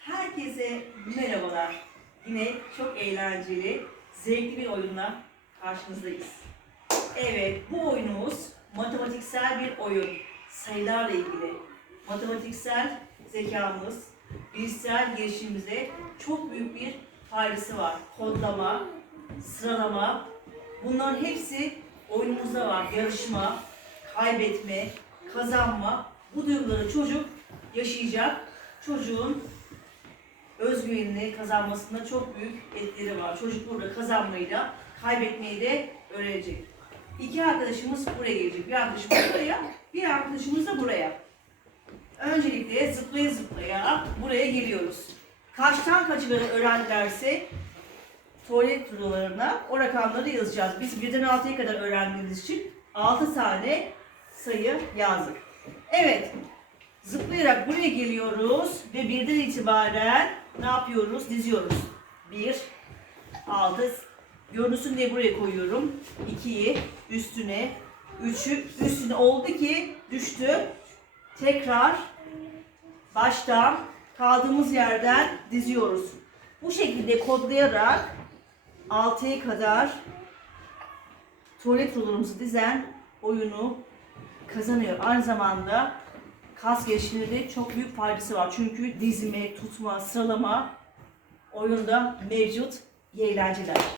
Herkese merhabalar. Yine çok eğlenceli, zevkli bir oyunla karşınızdayız. Evet, bu oyunumuz matematiksel bir oyun. Sayılarla ilgili. Matematiksel zekamız, bilişsel gelişimimize çok büyük bir faydası var. Kodlama, sıralama, bunların hepsi oyunumuzda var. Yarışma, kaybetme, kazanma. Bu duyguları çocuk yaşayacak. Çocuğun özgüvenini kazanmasında çok büyük etkileri var. Çocuk burada kazanmayı da kaybetmeyi de öğrenecek. İki arkadaşımız buraya gelecek. Bir arkadaşımız buraya, bir arkadaşımız da buraya. Öncelikle zıplaya zıplaya buraya geliyoruz. Kaçtan kaçı öğrendilerse tuvalet rulolarına o rakamları yazacağız. Biz birden altıya kadar öğrendiğimiz için 6 tane sayı yazdık. Evet, Zıplayarak buraya geliyoruz ve birden itibaren ne yapıyoruz? Diziyoruz. 1, 6, görünsün diye buraya koyuyorum. 2'yi üstüne, 3'ü üstüne oldu ki düştü. Tekrar baştan kaldığımız yerden diziyoruz. Bu şekilde kodlayarak 6'ya kadar tuvalet rollerimizi dizen oyunu kazanıyor. Aynı zamanda kas gelişimine çok büyük faydası var. Çünkü dizme, tutma, sıralama oyunda mevcut eğlenceler.